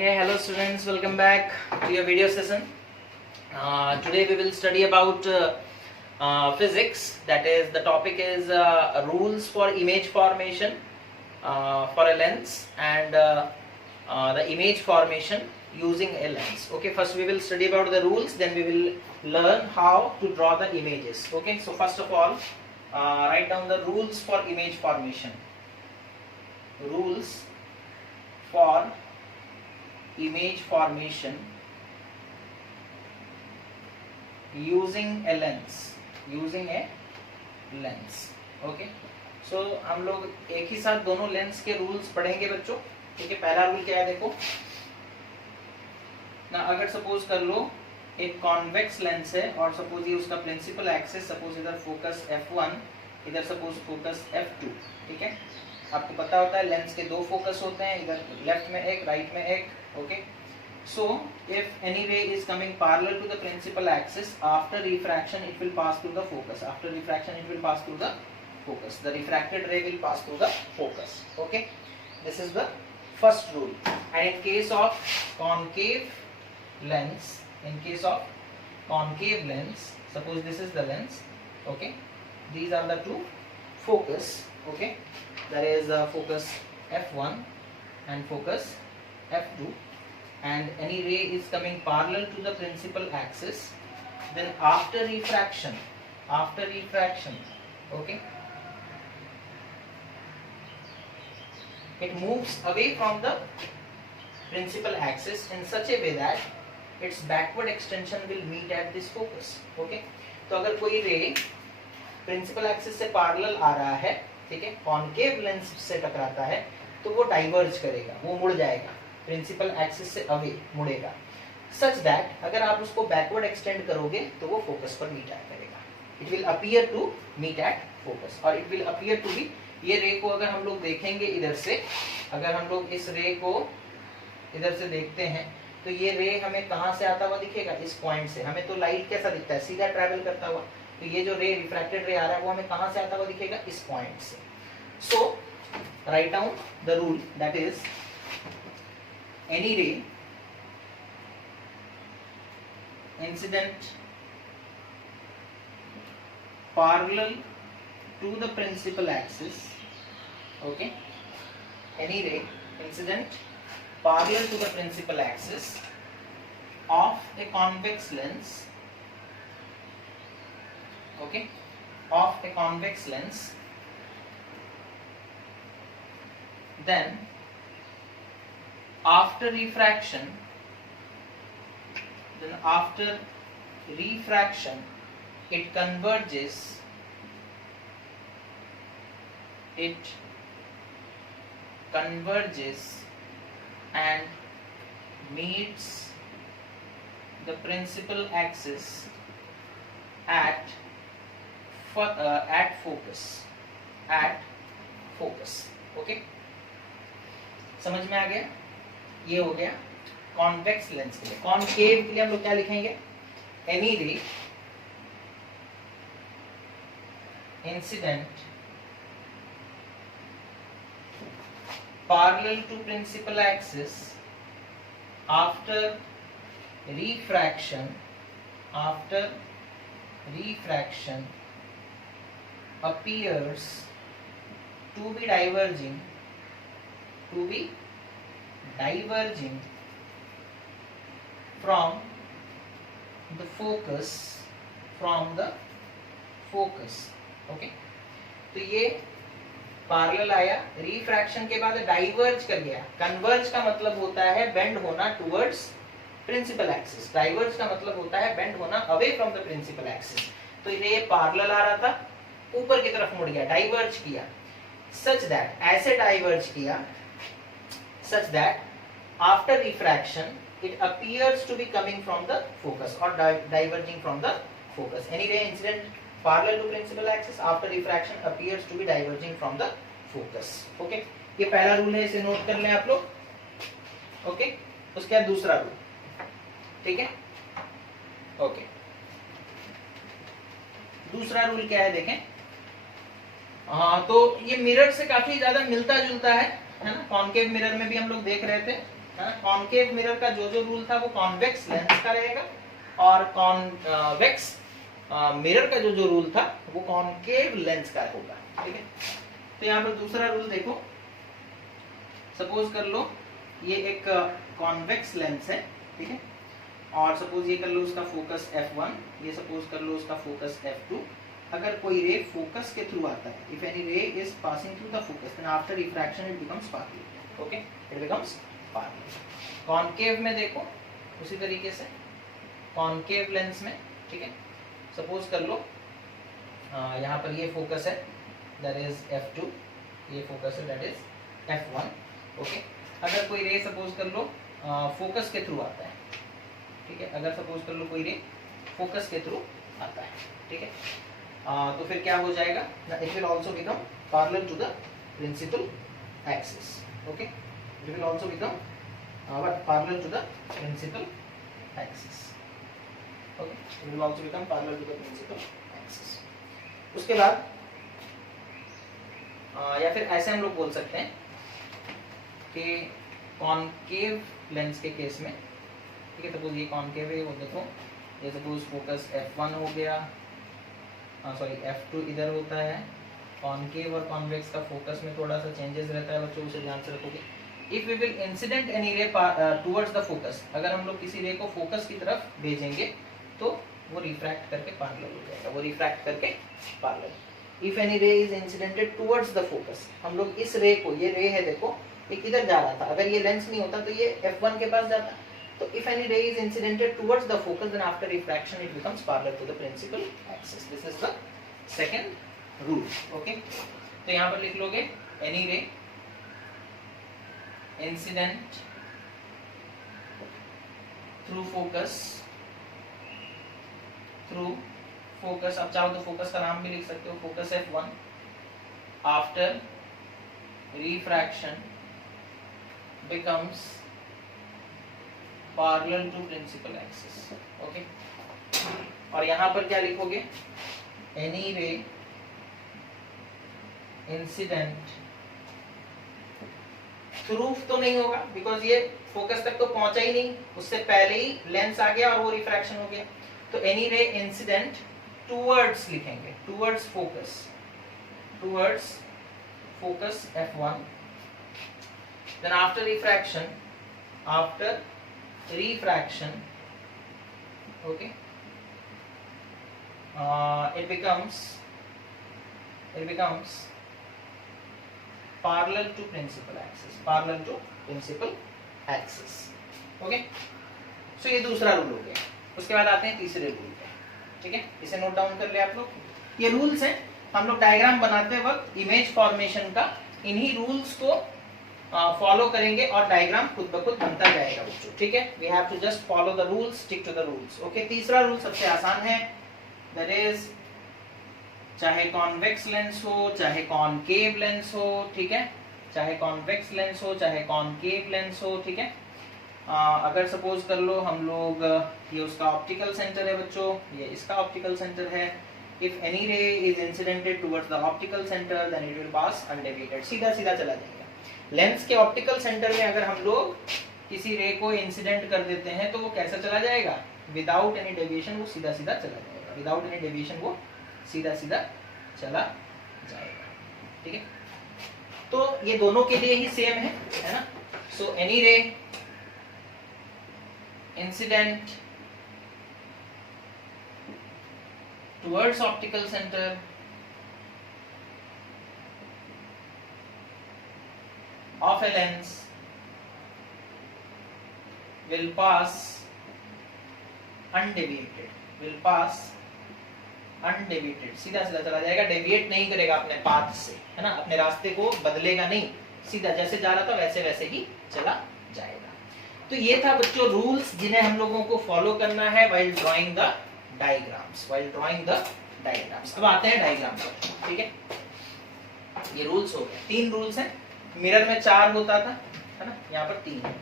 Okay, hello students, welcome back to your video session. Today we will study about physics. That is, the topic is rules for image formation for a lens and the image formation using a lens. Okay, first we will study about the rules, then we will learn how to draw the images. Okay, so first of all, write down the rules for image formation. Rules for image formation using a lens. Okay, so हम लोग एक ही साथ दोनों lens के rules पढ़ेंगे बच्चों. ठीक है, पहला रूल क्या है देखो ना. अगर सपोज कर लो एक कॉन्वेक्स लेंस है और सपोज ये उसका प्रिंसिपल एक्सिस, सपोज इधर फोकस f1, इधर सपोज फोकस f2. ठीक है, आपको पता होता है लेंस के दो फोकस होते हैं, इधर लेफ्ट में एक, राइट में एक. Okay, so if any ray is coming parallel to the principal axis, after refraction it will pass through the focus. After refraction it will pass through the focus. The refracted ray will pass through the focus. Okay, this is the first rule. And in case of concave lens, suppose this is the lens. Okay, these are the two focus. Okay, that is focus f1 and focus f2, and any ray is coming parallel to the principal axis, then after refraction, okay, it moves away from the principal axis in such a way that its backward extension will meet at this focus. Okay, तो अगर कोई रे principal axis से parallel आ रहा है, ठीक है, concave lens से टकराता है, तो वो डाइवर्ज करेगा, वो मुड़ जाएगा, प्रिंसिपल एक्सिस से अवे मुड़ेगा, सच दैट अगर आप उसको बैकवर्ड एक्सटेंड करोगे तो वो फोकस पर मीट करेगा. It will appear to meet at focus, और it will appear to be, ये रे को अगर हम लोग देखेंगे इधर से, अगर हम लोग इस रे को इधर से देखते हैं तो ये रे हमें कहां से आता हुआ दिखेगा, इस पॉइंट से. हमें तो लाइट कैसा दिखता है, सीधा ट्रैवल करता हुआ, तो ये जो रे रिफ्रैक्टेड रे आ रहा है वो हमें कहां से आता हुआ दिखेगा, इस पॉइंट से. So write down the rule, that is any ray incident parallel to the principal axis. Okay, any ray incident parallel to the principal axis of a convex lens. Okay, of a convex lens, then after refraction it converges and meets the principal axis at focus. Okay, समझ में आ गया. ये हो गया convex lens के लिए. Concave के लिए हम लोग क्या लिखेंगे, any ray incident parallel to principal axis after refraction appears to be diverging from the focus. Okay, तो ये पैरेलल आया, रिफ्रैक्शन के बाद डाइवर्ज कर गया. कन्वर्ज का मतलब होता है बेंड होना टुवर्ड्स प्रिंसिपल एक्सिस, डाइवर्ज का मतलब होता है बेंड होना away from the principal axis. तो ये पैरेलल आ रहा था, ऊपर की तरफ मुड़ गया, डाइवर्ज किया, सच दैट ऐसे डाइवर्ज किया such that after refraction it appears to be coming from the focus or diverging from the focus. Any ray incident parallel to principal axis after refraction appears to be diverging from the focus. Okay, ये पहला rule है, इसे note कर लें आप लोग. Okay, उसके बाद दूसरा रूल. ठीक है, ओके, दूसरा रूल क्या है देखें. तो ये मिरर से काफी ज्यादा मिलता जुलता है ना. कॉनकेव मिरर में भी हम लोग देख रहे थे कॉनकेव मिरर का जो जो रूल था वो कॉन्वेक्स लेंस का रहेगा, और कॉन्वेक्स मिरर का जो जो रूल था वो कॉनकेव लेंस का होगा, ठीक है। तो यहाँ पर दूसरा रूल देखो, सपोज कर लो ये एक कॉन्वेक्स लेंस है, ठीक है, और सपोज ये कर लो उसका फोकस f1, ये सपोज कर लो उसका फोकस f2। अगर कोई रे फोकस के थ्रू आता है, if any ray is passing through the focus, then after refraction it becomes parallel, okay, it becomes parallel. Concave में देखो उसी तरीके से, कॉनकेव लेंस में, ठीक है, सपोज कर लो यहाँ पर ये फोकस है दैट इज f2, ये फोकस है दैट इज f1, ओके। अगर कोई रे सपोज कर लो फोकस के थ्रू आता है, ठीक है, अगर सपोज कर लो कोई रे फोकस के थ्रू आता है, ठीक है, तो फिर क्या हो जाएगा, it will also become parallel to the principal axis, okay, it will also become parallel to the principal axis, okay, it will also become parallel to the principal axis. उसके बाद या फिर ऐसे हम लोग बोल सकते हैं कि कॉनकेव लेंस के केस में, ठीक है, सपोज ये कॉनकेव है, वो देखो ये सपोज फोकस f1 हो गया, सॉरी f2 इधर होता है, कॉनकेव और कॉन्वेक्स का फोकस में थोड़ा सा चेंजेस रहता है बच्चों, उसे ध्यान से रखोगे। If we will incident any ray towards the focus, अगर हम लोग किसी रे को फोकस की तरफ भेजेंगे तो वो रिफ्रैक्ट करके पैरेलल हो जाएगा, वो रिफ्रैक्ट करके parallel. If any ray is incidented towards the focus, हम लोग इस रे को, ये रे है देखो, एक इधर जा रहा था, अगर ये लेंस नहीं होता तो ये f1 के पास जाता, तो if any ray is incidented towards the focus, then after refraction it becomes parallel to the principal axis. This is the second rule, okay. तो यहाँ पर लिख लोगे any ray incident through focus, अब चाहो तो फोकस का नाम भी लिख सकते हो, focus f1, after refraction becomes parallel to principal axis, okay. और यहाँ पर क्या लिखोगे, एनी रे इंसिडेंट थ्रू तो नहीं होगा बिकॉज ये फोकस तक तो पहुंचा ही नहीं, उससे पहले ही लेंस आ गया और वो रिफ्रैक्शन हो गया, तो एनी रे इंसिडेंट टुवर्ड्स लिखेंगे, towards focus f1, then after refraction, okay, it becomes parallel to principal axis, okay। So ये दूसरा रूल हो गया। उसके बाद आते हैं तीसरे रूल पे, ठीक है, इसे नोट डाउन कर ले आप लोग। ये रूल्स हैं, हम लोग डायग्राम बनाते वक्त इमेज फॉर्मेशन का इन्हीं रूल्स को फॉलो करेंगे और डायग्राम खुद ब खुद बनता जाएगा बच्चों, ठीक है। We have to just follow the rules, stick to the rules, okay. तीसरा रूल सबसे आसान है, दैट इज चाहे कॉन्वेक्स लेंस हो चाहे कॉनकेव लेंस हो, ठीक है, चाहे कॉन्वेक्स लेंस हो चाहे कॉनकेव लेंस हो, ठीक है। अगर सपोज कर लो हम लोग, ये उसका ऑप्टिकल सेंटर है बच्चों, ये इसका ऑप्टिकल सेंटर है, if any ray is incidented towards the optical centre then it will pass undeviated, सीधा सीधा चला जाएगा। लेंस के ऑप्टिकल सेंटर में अगर हम लोग किसी रे को इंसिडेंट कर देते हैं तो वो कैसा चला जाएगा, विदाउट एनी डेविएशन वो सीधा सीधा चला जाएगा, विदाउट एनी डेविएशन वो सीधा सीधा चला जाएगा, ठीक है। तो ये दोनों के लिए ही सेम है ना। So any ray incident towards optical centre of a lens will pass undeviated, सीधा सीधा चला जाएगा, डेविएट नहीं करेगा अपने पाथ से, है ना, अपने रास्ते को बदलेगा नहीं, सीधा जैसे जा रहा था वैसे वैसे ही चला जाएगा। तो ये था बच्चों रूल्स जिन्हें हम लोगों को फॉलो करना है while drawing the diagrams। अब आते हैं डायग्राम पर, ठीक है। ये रूल्स हो गए, 3 रूल्स हैं, मिरर में 4 होता था, है ना, यहाँ पर 3 है,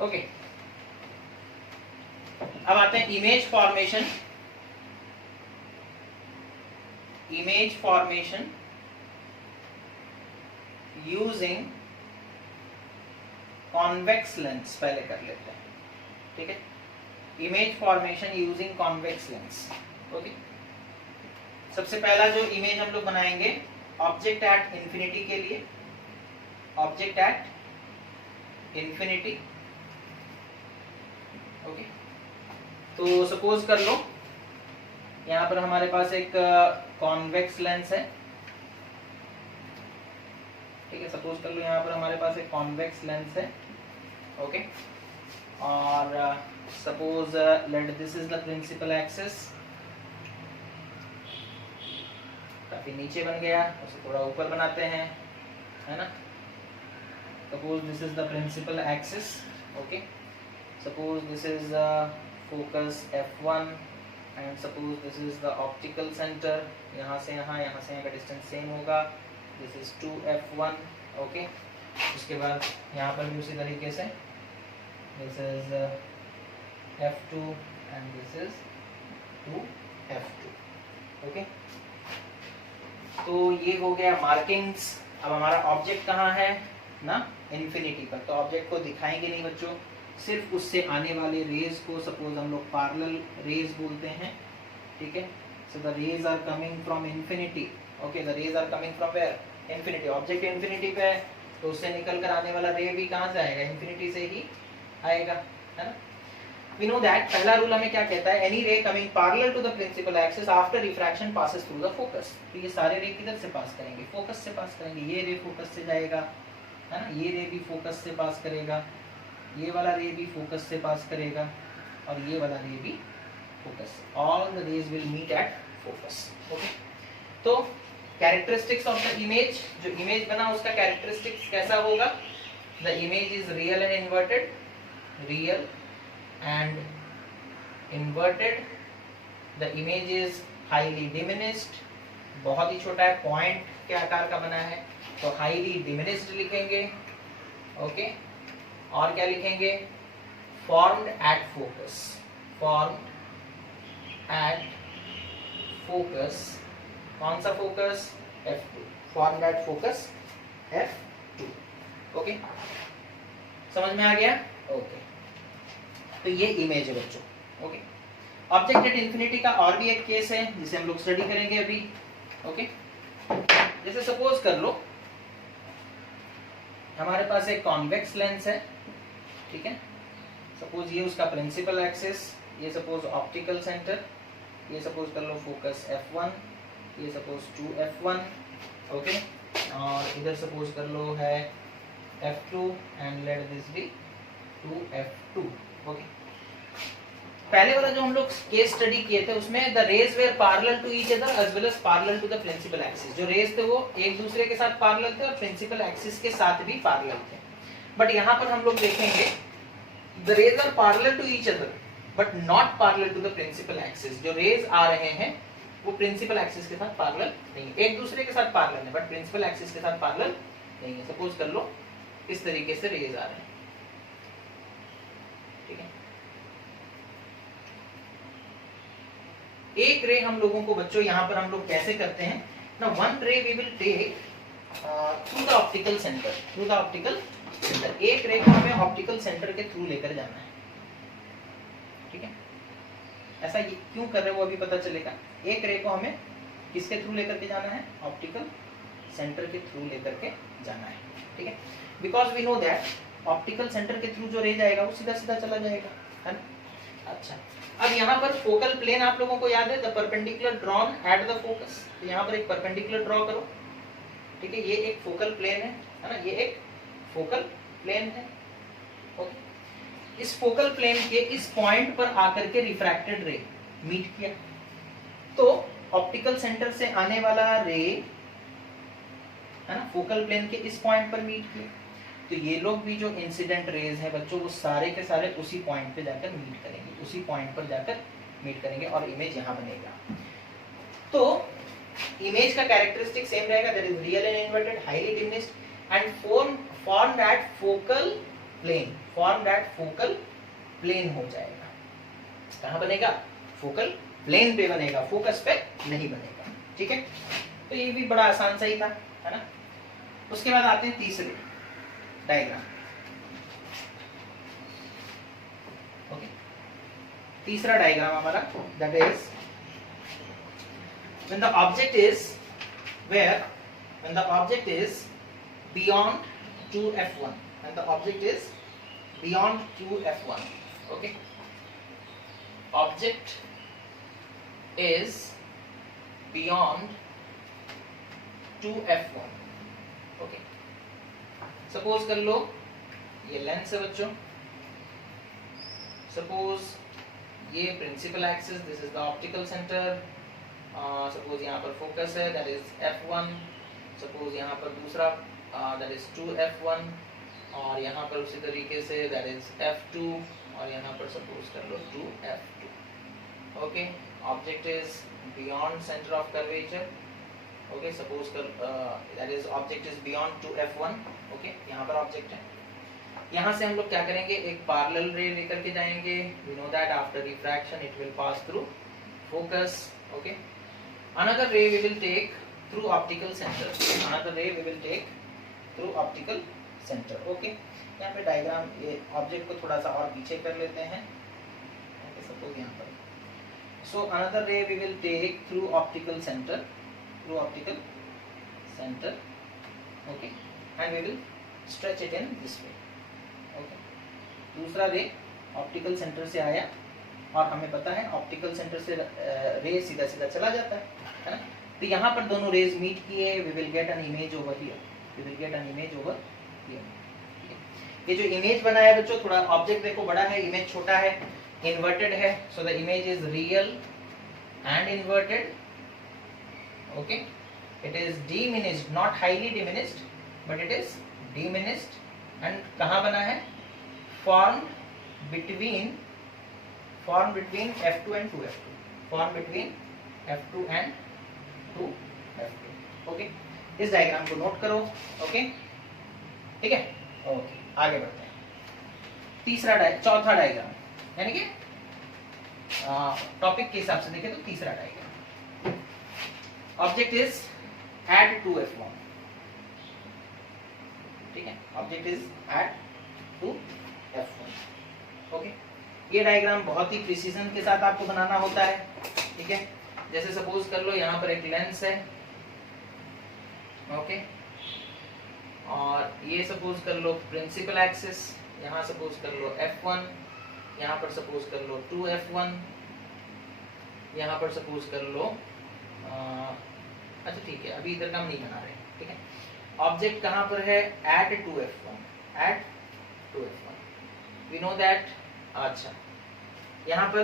ओके। अब आते हैं image formation using convex lens पहले कर लेते हैं, ठीक है। Image formation using convex lens, okay. सबसे पहला जो इमेज हम लोग बनाएंगे ऑब्जेक्ट एट इंफिनिटी के लिए, ऑब्जेक्ट एट इंफिनिटी, ओके। तो सपोज कर लो यहाँ पर हमारे पास एक कॉन्वेक्स लेंस है, ठीक है। सपोज कर लो यहाँ पर हमारे पास एक कॉन्वेक्स लेंस है, ओके। और suppose let this is the principal axis, काफी नीचे बन गया, उसे थोड़ा ऊपर बनाते हैं, है ना। Suppose this is the principal axis, okay. Suppose this is focus f1 and suppose this is the optical centre, यहाँ से यहाँ का डिस्टेंस सेम होगा, दिस इज 2f1, ओके। उसके बाद यहाँ पर भी उसी तरीके से this is f2 and this is 2f2, okay. तो ये हो गया मार्किंग्स। अब हमारा ऑब्जेक्ट कहाँ है ना, इन्फिनिटी पर। तो ऑब्जेक्ट को दिखाएंगे नहीं बच्चों, सिर्फ उससे आने वाले रेज को सपोज हम लोग पैरेलल रेज बोलते हैं, ठीक है। So the rays are coming from infinity, okay. The rays are coming from where, infinity. Object infinity पे है तो उससे निकल कर आने वाला रे भी कहाँ से आएगा, इन्फिनिटी से ही आएगा, है ना। We know that पहला रूल हमें क्या कहता है, any ray coming parallel to the principal axis after refraction passes through the focus। तो ये सारे रे किधर से पास करेंगे, फोकस से पास करेंगे। ये रे फोकस से जाएगा, है ना, ये रे भी फोकस से पास करेगा, ये वाला रे भी फोकस से पास करेगा, और ये वाला रे भी फोकस से। All the rays will meet at focus, okay. तो कैरेक्टरिस्टिक्स ऑफ द इमेज, जो इमेज बना उसका कैरेक्टरिस्टिक्स कैसा होगा, the image is real and inverted, real and inverted, the image is highly diminished, बहुत ही छोटा है, पॉइंट के आकार का बना है, तो highly diminished लिखेंगे, ओके। और क्या लिखेंगे, formed at focus, formed at focus, कौन सा focus, f2, formed at focus f2, okay. समझ में आ गया, ओके। तो ये इमेज है बच्चों, ओके। ऑब्जेक्ट एट इंफिनिटी का और भी एक केस है जिसे हम लोग स्टडी करेंगे अभी, ओके। जैसे सपोज कर लो हमारे पास एक कॉन्वेक्स लेंस है, ठीक है। सपोज ये उसका प्रिंसिपल एक्सिस, ये सपोज ऑप्टिकल सेंटर, ये सपोज कर लो फोकस f1, ये सपोज 2f1, ओके। और इधर सपोज कर लो है f2 and let this be 2f2, okay. पहले वाला जो हम लोग केस स्टडी किए थे उसमें the rays were parallel to each other as well as parallel to the principal axis. जो रेज थे वो एक दूसरे के साथ पैरेलल थे और प्रिंसिपल एक्सिस के साथ भी पैरेलल थे। बट यहाँ पर हम लोग देखेंगे the rays are parallel to each other but not parallel to the principal axis. जो रेज आ रहे हैं वो प्रिंसिपल एक्सिस के साथ पैरेलल नहीं है, एक दूसरे के साथ पैरेलल है बट प्रिंसिपल एक्सिस के साथ पैरेलल नहीं है। सपोज कर लो इस तरीके से रेज आ रहे हैं, ठीक है। एक रे हम लोगों को बच्चों यहाँ पर हम लोग कैसे करते हैं ना, one ray we will take through the optical centre, through the optical centre. एक रे को हमें ऑप्टिकल सेंटर के थ्रू लेकर जाना है, ठीक है। ऐसा क्यों कर रहे हैं वो अभी पता चलेगा। एक रे को हमें किसके थ्रू लेकर के जाना है, ऑप्टिकल सेंटर के थ्रू लेकर के जाना है, ठीक है। Because we know that optical centre के थ्रू जो रे जाएगा वो सीधा सीधा चला जाएगा, है ना। अच्छा, अब यहाँ पर फोकल प्लेन आप लोगों को याद है, the perpendicular drawn at the focus. तो यहाँ पर एक परपेंडिकुलर ड्रॉ करो, ठीक है। ये एक फोकल प्लेन है ना, ये एक फोकल प्लेन है, ओके। इस फोकल प्लेन के इस पॉइंट पर आकर के रिफ्रैक्टेड रे मीट किया, तो ऑप्टिकल सेंटर से आने वाला रे है ना फोकल प्लेन के इस पॉइंट पर मीट किया, तो ये लोग भी जो इंसिडेंट रेज है बच्चों वो सारे के सारे उसी पॉइंट पे जाकर मीट करेंगे, उसी पॉइंट पर जाकर मीट करेंगे और इमेज यहाँ बनेगा। तो इमेज का कैरेक्टरिस्टिक सेम रहेगा, that is real and inverted, highly diminished and formed at focal plane, formed at focal plane हो जाएगा। कहाँ बनेगा, फोकल प्लेन पे बनेगा, फोकस पे नहीं बनेगा, ठीक है। तो ये भी बड़ा आसान सा ही था, है ना। उसके बाद आते हैं तीसरे डायग्राम। तीसरा डायग्राम हमारा that is when the object is where when the object is beyond 2f1, when the object is beyond 2f1, okay, object is beyond 2f1, okay, suppose कर लो ये लेंस है बच्चों, सपोज ये principal axis, this is the optical centre, suppose यहाँ पर focus है that is f1, suppose यहाँ पर दूसरा दैट इज 2f1, और यहाँ पर उसी तरीके से दैट इज f2, और यहाँ पर सपोज कर लो 2f2, okay, object is beyond centre of curvature, okay, suppose कर that is object is beyond 2f1, okay, यहाँ पर ऑब्जेक्ट है। यहाँ से हम लोग क्या करेंगे, एक पैरेलल रे लेकर के जाएंगे, we know that after refraction it will pass through focus, okay, another ray we will take through optical center, another ray we will take through optical center, okay। यहाँ पे डायग्राम ये ऑब्जेक्ट को थोड़ा सा और पीछे कर लेते हैं, सपोज यहाँ पर, so another ray we will take through optical center, okay, and we will stretch it in this way, okay। दूसरा रे ऑप्टिकल सेंटर से आया और हमें पता है ऑप्टिकल सेंटर से रे सीधा सीधा चला जाता है ना, तो यहाँ पर दोनों रेज मीट किए, we will get an image over here, we will get an image over here. ये जो इमेज बना है बच्चों, थोड़ा ऑब्जेक्ट देखो बड़ा है, इमेज छोटा है, इन्वर्टेड है, so the image is real and inverted, okay, it is diminished, not highly diminished but it is diminished, and कहाँ बना है, formed between f2 and 2f2, formed between f2 and 2f2, okay. इस diagram को note करो, okay, ठीक है, okay, आगे बढ़ते हैं। चौथा डायग्राम, यानी कि टॉपिक के हिसाब से देखें तो तीसरा diagram, object is at 2f1, ठीक है, object is at 2f1, okay. ये डायग्राम बहुत ही प्रिसीजन के साथ आपको बनाना होता है, ठीक है। जैसे सपोज कर लो यहाँ पर एक लेंस है, ओके, और ये सपोज कर लो प्रिंसिपल एक्सिस, यहाँ सपोज कर लो f1, यहाँ पर सपोज कर लो 2f1, यहाँ पर सपोज कर लो अच्छा ठीक है, अभी इधर का हम नहीं बना रहे, ठीक है। ऑब्जेक्ट कहाँ पर है, at 2f1, at 2f1, we know that, अच्छा यहाँ पर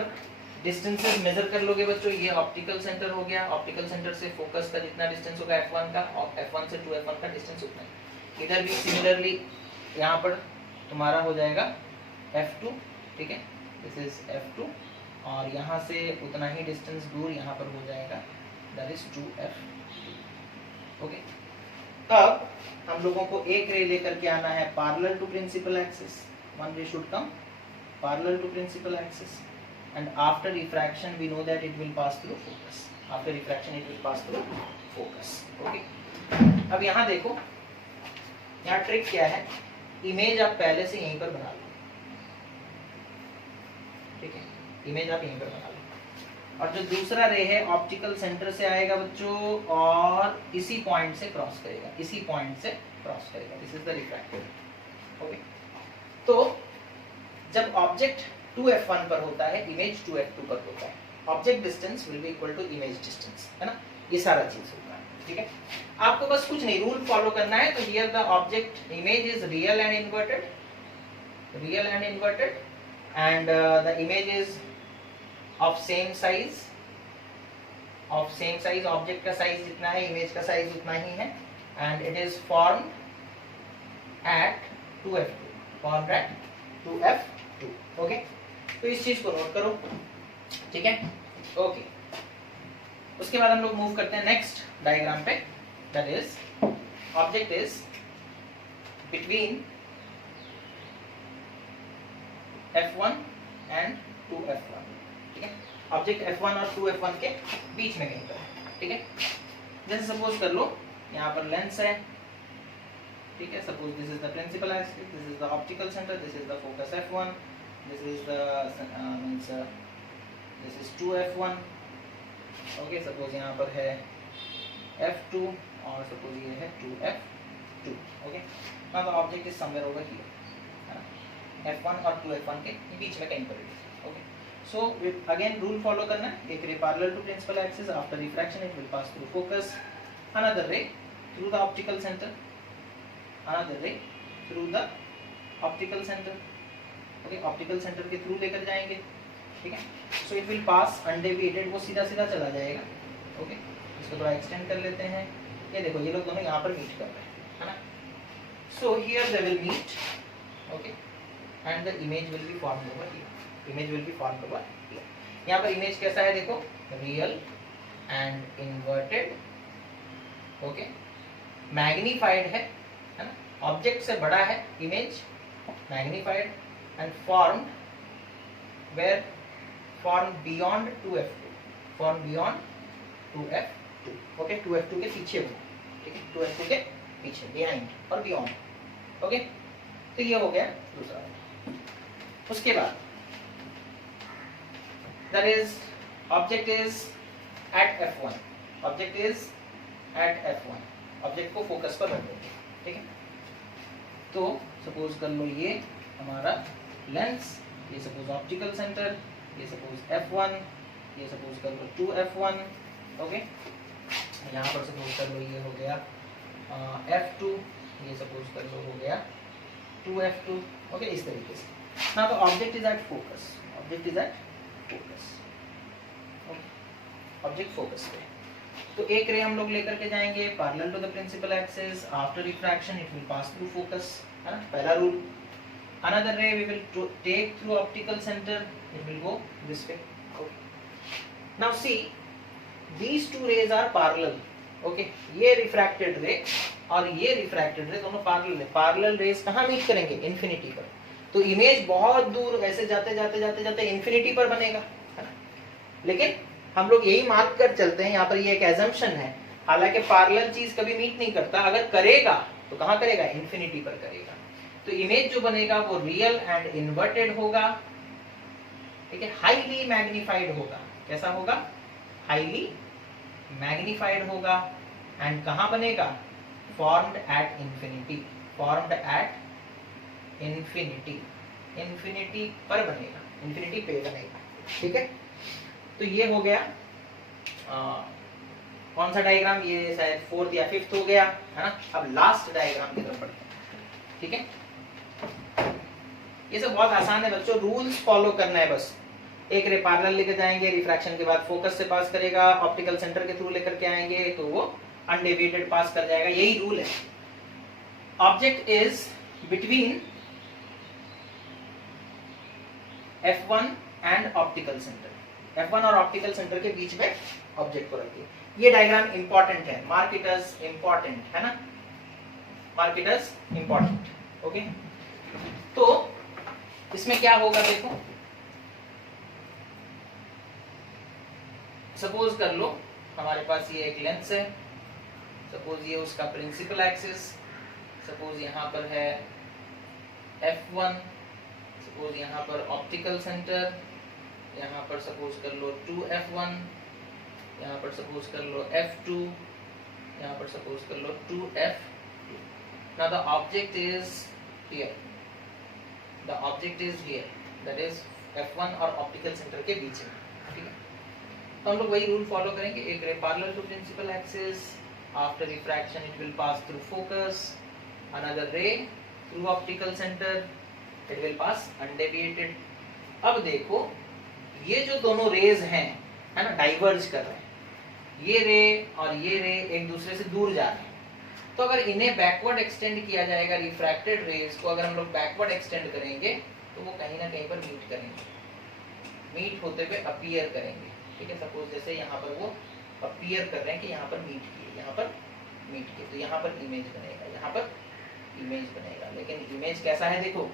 डिस्टेंसेस मेजर कर लोगे बच्चों, ये ऑप्टिकल सेंटर हो गया, ऑप्टिकल सेंटर से फोकस का जितना डिस्टेंस होगा f1 का, और f1 से 2f1 का डिस्टेंस उतना है। इधर भी सिमिलरली यहाँ पर तुम्हारा हो जाएगा f2, ठीक है, दिस इज f2, और यहाँ से उतना ही डिस्टेंस दूर यहाँ पर हो जाएगा, दैट इज 2f2, ओके। अब हम लोगों को एक रे लेकर के आना है parallel to principal axis, one ray should come parallel to principal axis, and after refraction we know that it will pass through focus, after refraction it will pass through focus, okay। अब यहाँ देखो, यहाँ trick क्या है, image आप पहले से यहीं पर बना लो, ठीक है, इमेज आप यहीं पर बना लो, और जो दूसरा रे है ऑप्टिकल सेंटर से आएगा बच्चों और इसी पॉइंट से क्रॉस करेगा, इसी पॉइंट से क्रॉस करेगा, this is the refracted, okay. तो जब ऑब्जेक्ट 2f1 पर होता है, इमेज 2f2 पर होता है, object distance will be equal to image distance, है ना, ये सारा चीज होता है, ठीक है। आपको बस कुछ नहीं, रूल फॉलो करना है। तो here the object image is real and inverted, real and inverted, and the image is of same size, of same size, object का साइज जितना है इमेज का साइज उतना ही है, and it is formed at 2f2, formed at 2f2, okay. तो इस चीज को नोट करो, ठीक है, ओके। उसके बाद हम लोग मूव करते हैं नेक्स्ट डायग्राम पे, that is object is between f1 and 2f1, ठीक है, ऑब्जेक्ट f1 और 2f1 के बीच में कहीं पर, ठीक है। जैसे सपोज कर लो यहाँ पर लेंस है, ठीक है, suppose this is the principal axis, this is the optical centre, this is the focus f1, this is the means this is 2f1, okay. Suppose यहाँ पर है f2 और सपोज ये है 2f2, okay. Now the object is somewhere over here, है ना, f1 और 2f1 के बीच में कहीं पर भी, okay. So again rule follow करना है, एक ray parallel to principal axis, after refraction it will pass through focus, another ray through the optical centre, another ray through the optical centre, okay. Optical centre के थ्रू लेकर जाएंगे, ठीक है। So it will pass undeviated, वो सीधा सीधा चला जाएगा, ओके। इसको थोड़ा एक्सटेंड कर लेते हैं, ये देखो ये लोग दोनों यहाँ पर मीट कर रहे हैं, है ना। So here they will meet, okay, and the image will be formed over here, image will be formed over here. यहाँ पर इमेज कैसा है देखो, real and inverted, okay, magnified है ना, ऑब्जेक्ट से बड़ा है image, magnified and formed where, form beyond 2f2, form beyond 2f2, okay. 2f2 के पीछे वो, ठीक है, 2f2 के पीछे, बिहाइंड और बियॉन्ड, ओके। तो ये हो गया दूसरा। उसके बाद that is object is at f1, object is at f1, object को फोकस पर रख देंगे, ठीक है। तो सपोज कर लो ये हमारा लेंस, ये सपोज ऑप्टिकल सेंटर, ये सपोज f1, ये सपोज कर लो 2f1, ओके। यहाँ पर सपोज कर लो ये हो गया f2, ये सपोज कर लो हो गया 2f2, ओके, इस तरीके से। Now the object is at focus, object is at focus, okay, object focus पे। तो एक रे हम लोग लेकर के जाएंगे parallel to the principal axis, after refraction it will pass through focus, है ना, पहला rule. Another ray we will take through optical center, it will go this way, okay. Now see, these two rays are parallel, okay. ये refracted ray और ये refracted ray दोनों parallel है। parallel rays कहाँ meet करेंगे? infinity पर। तो image बहुत दूर ऐसे जाते जाते जाते जाते infinity पर बनेगा, है ना। लेकिन हम लोग यही मान कर चलते हैं, यहाँ पर ये एक assumption है, हालांकि parallel चीज कभी meet नहीं करता, अगर करेगा तो कहाँ करेगा? infinity पर करेगा। तो इमेज जो बनेगा वो रियल एंड इन्वर्टेड होगा, ठीक है, हाईली मैग्नीफाइड होगा। कैसा होगा? हाईली मैग्नीफाइड होगा। एंड कहां बनेगा? Formed at infinity, formed at infinity, infinity पर बनेगा, इंफिनिटी पे बनेगा, ठीक है। तो ये हो गया कौन सा डायग्राम? ये शायद 4th या 5th हो गया, है ना। अब लास्ट डायग्राम की तरफ बढ़ते हैं, ठीक है। ये सब बहुत आसान है बच्चों, रूल्स फॉलो करना है बस। एक रे पैरेलल लेकर जाएंगे, रिफ्रैक्शन के बाद फोकस से पास करेगा, ऑप्टिकल सेंटर के थ्रू लेकर के आएंगे तो वो अनडेविएटेड पास कर जाएगा, यही रूल है। Object is between f1 and optical centre, f1 और ऑप्टिकल सेंटर के बीच में ऑब्जेक्ट को रखिए। ये डायग्राम इंपॉर्टेंट है, मार्क इट एज इंपॉर्टेंट, है ना, mark it as important, okay. तो इसमें क्या होगा देखो, सपोज कर लो हमारे पास ये एक लेंस है, सपोज ये उसका प्रिंसिपल एक्सिस, सपोज यहाँ पर है f1, सपोज यहाँ पर ऑप्टिकल सेंटर, यहाँ पर सपोज कर लो 2f1, यहाँ पर सपोज कर लो f2, यहाँ पर सपोज कर लो 2f2। now the object is here, the object is here, that is f1 और ऑप्टिकल सेंटर के बीच में, ठीक है। तो हम लोग वही रूल फॉलो करेंगे, एक ray parallel to principal axis, after refraction it will pass through focus, another ray through optical centre, it will pass undeviated. अब देखो ये जो दोनों रेज हैं, है ना, डाइवर्ज कर रहे हैं, ये रे और ये रे एक दूसरे से दूर जा रहे हैं। तो अगर इन्हें बैकवर्ड एक्सटेंड किया जाएगा, रिफ्रैक्टेड रेज को अगर हम लोग बैकवर्ड एक्सटेंड करेंगे तो वो कहीं ना कहीं पर मीट करेंगे, मीट होते हुए अपीयर करेंगे, ठीक है। सपोज जैसे यहाँ पर वो अपीयर कर रहे हैं कि यहाँ पर मीट किए, यहाँ पर मीट किए, तो यहाँ पर इमेज बनेगा, यहाँ पर इमेज बनेगा। लेकिन इमेज कैसा है देखो,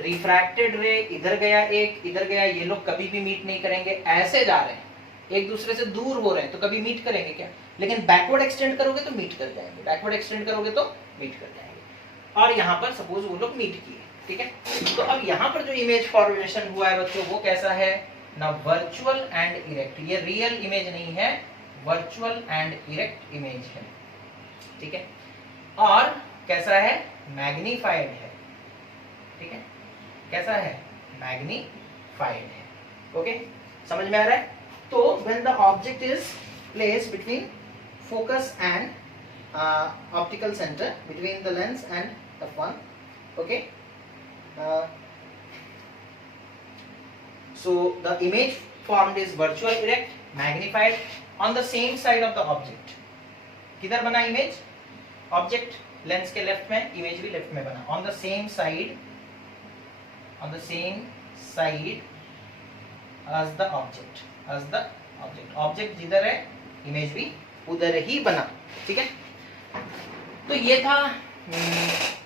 रिफ्रैक्टेड रे इधर गया, एक इधर गया, ये लोग कभी भी मीट नहीं करेंगे, ऐसे जा रहे हैं, एक दूसरे से दूर हो रहे हैं, तो कभी मीट करेंगे क्या? लेकिन बैकवर्ड एक्सटेंड करोगे तो मीट कर जाएंगे, बैकवर्ड एक्सटेंड करोगे तो मीट कर जाएंगे। और यहाँ पर सपोज वो लोग मीट किए, ठीक है। तो अब यहाँ पर जो इमेज फॉर्मेशन हुआ है बच्चों, वो कैसा है? ना वर्चुअल एंड इरेक्ट, ये रियल इमेज नहीं है, वर्चुअल एंड इरेक्ट इमेज है, ठीक है। और कैसा है, मैग्नीफाइड है, ठीक है, कैसा है, मैग्नीफाइड है, ओके, समझ में आ रहा है। तो when the object is placed between focus and optical centre, between the lens and f1, okay, so the image formed is virtual, erect, magnified on the same side of the object. किधर बना image, object lens के left में, image भी left में बना, on the same side, on the same side as the object, as the object, object जिधर है image भी उधर ही बना, ठीक है। तो ये था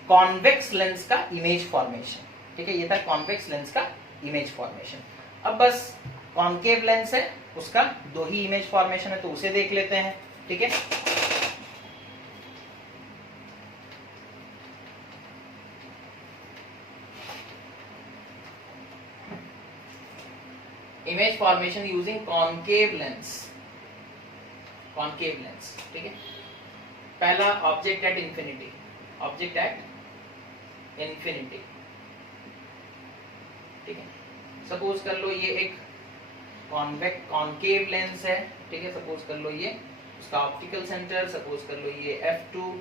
कॉन्वेक्स लेंस का इमेज फॉर्मेशन, ठीक है, ये था कॉन्वेक्स लेंस का इमेज फॉर्मेशन। अब बस कॉन्केव लेंस है, उसका दो ही इमेज फॉर्मेशन है, तो उसे देख लेते हैं, ठीक है। Image formation using concave lens, concave lens, ठीक है। पहला object at infinity, object at infinity, ठीक है। सपोज कर लो ये एक कॉन्केव लेंस है, ठीक है, सपोज कर लो ये उसका ऑप्टिकल सेंटर, सपोज कर लो ये f2,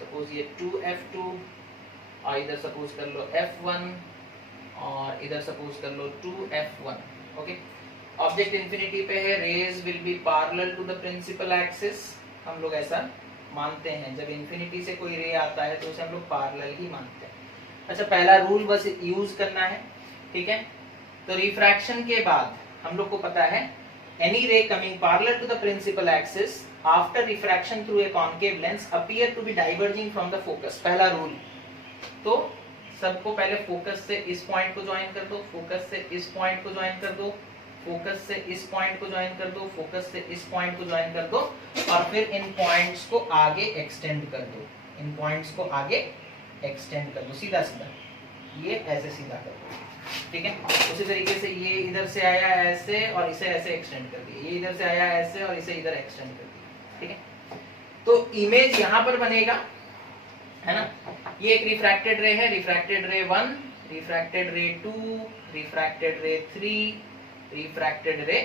सपोज ये 2f2, और इधर सपोज कर लो f1, और इधर सपोज कर लो 2f1, ओके। ऑब्जेक्ट इंफिनिटी पे है, rays will be parallel to the principal axis, हम लोग ऐसा मानते हैं, जब इंफिनिटी से कोई रे आता है तो उसे हम लोग पैरेलल ही मानते हैं। अच्छा, पहला रूल बस यूज करना है, ठीक है। तो रिफ्रैक्शन के बाद हम लोग को पता है any ray coming parallel to the principal axis after refraction through a concave lens appear to be diverging from the focus, पहला रूल। तो सबको पहले फोकस से इस पॉइंट को ज्वाइन कर दो, फोकस से इस पॉइंट को ज्वाइन कर दो, फोकस से इस पॉइंट को ज्वाइन कर दो, फोकस से इस पॉइंट को ज्वाइन कर दो, और फिर इन पॉइंट्स को आगे एक्सटेंड कर दो, इन पॉइंट्स को आगे एक्सटेंड कर दो, सीधा सीधा ये ऐसे सीधा कर दो, ठीक है। उसी तरीके से ये इधर से आया ऐसे और इसे ऐसे एक्सटेंड कर दिया, ये इधर से आया ऐसे और इसे इधर एक्सटेंड कर दिया, ठीक है। तो इमेज यहाँ पर बनेगा, है ना। ये एक रिफ्रैक्टेड रे है, रिफ्रैक्टेड रे 1, रिफ्रैक्टेड रे 2, रिफ्रैक्टेड रे 3, रिफ्रैक्टेड रे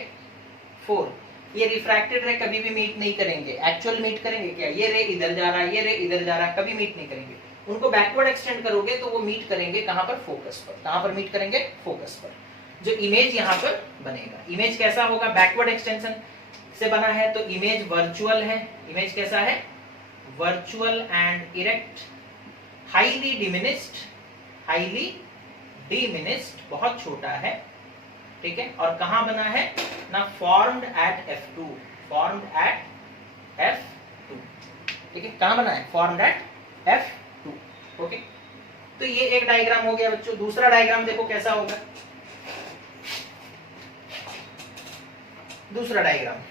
4। ये रिफ्रैक्टेड रे कभी भी मीट नहीं करेंगे, एक्चुअल मीट करेंगे क्या, ये रे इधर जा रहा है, ये रे इधर जा रहा है, कभी मीट नहीं करेंगे। उनको बैकवर्ड एक्सटेंड करोगे तो वो मीट करेंगे कहां पर, फोकस पर। कहां पर मीट करेंगे, फोकस पर। जो इमेज यहाँ पर बनेगा, इमेज कैसा होगा, बैकवर्ड एक्सटेंशन से बना है तो इमेज वर्चुअल है। इमेज कैसा है, virtual and erect, highly diminished, highly diminished, बहुत छोटा है, ठीक है। और कहां बना है ना, formed at f2, formed at f2, ठीक है। कहां बना है, फॉर्म्ड एट f2, ओके। तो ये एक डायग्राम हो गया बच्चों। दूसरा डायग्राम देखो कैसा होगा, दूसरा diagram,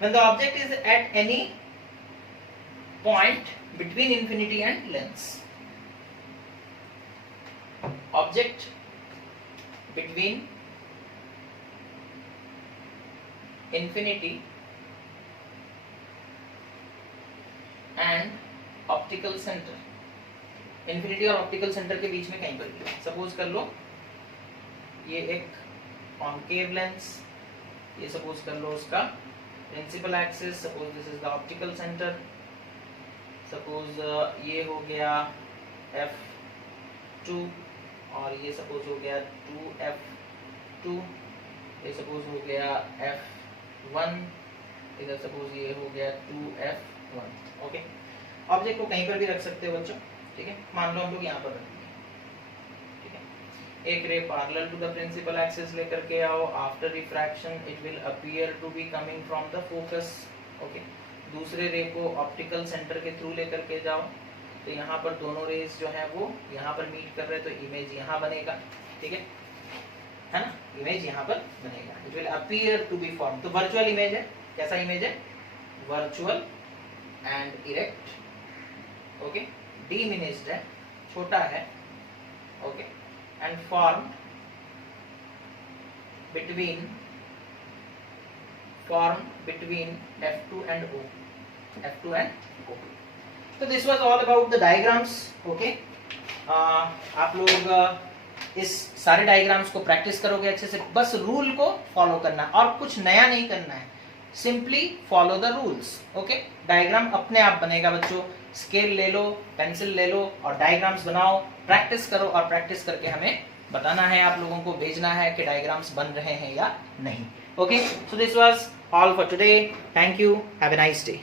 when the object is at any point between infinity and lens, object between infinity and optical center, infinity और optical center के बीच में कहीं पर भी, सपोज कर लो ये एक कॉन्केव लेंस, ये सपोज कर लो उसका principal axis, suppose this is the optical centre, suppose ये हो गया f2 और ये सपोज हो गया 2f2, ये सपोज हो गया f1, इधर सपोज ये हो गया 2f1, ओके। ऑब्जेक्ट को कहीं पर भी रख सकते हो बच्चों, ठीक है। मान लो हम लोग यहाँ पर रख दिए, ठीक है। एक ray parallel to the principal axis लेकर के आओ, after refraction it will appear to be coming from the focus, okay. दूसरे रे को ऑप्टिकल सेंटर के थ्रू लेकर के जाओ, तो यहाँ पर दोनों रेज जो है वो यहाँ पर मीट कर रहे हैं, तो इमेज यहाँ बनेगा, ठीक है ना। इमेज यहाँ पर बनेगा, it will appear to be form. तो वर्चुअल इमेज है, कैसा इमेज है, virtual and erect, okay. Diminished है, छोटा है, okay, and form between F2 and O. So this was all about the diagrams, okay. आप लोग इस सारे डायग्राम्स को प्रैक्टिस करोगे अच्छे से, बस रूल को फॉलो करना और कुछ नया नहीं करना है, simply follow the rules, okay. Diagram अपने आप बनेगा बच्चों, स्केल ले लो, पेंसिल ले लो और डायग्राम्स बनाओ, प्रैक्टिस करो और प्रैक्टिस करके हमें बताना है, आप लोगों को भेजना है कि डायग्राम्स बन रहे हैं या नहीं, okay. So this was all for today, thank you, have a nice day.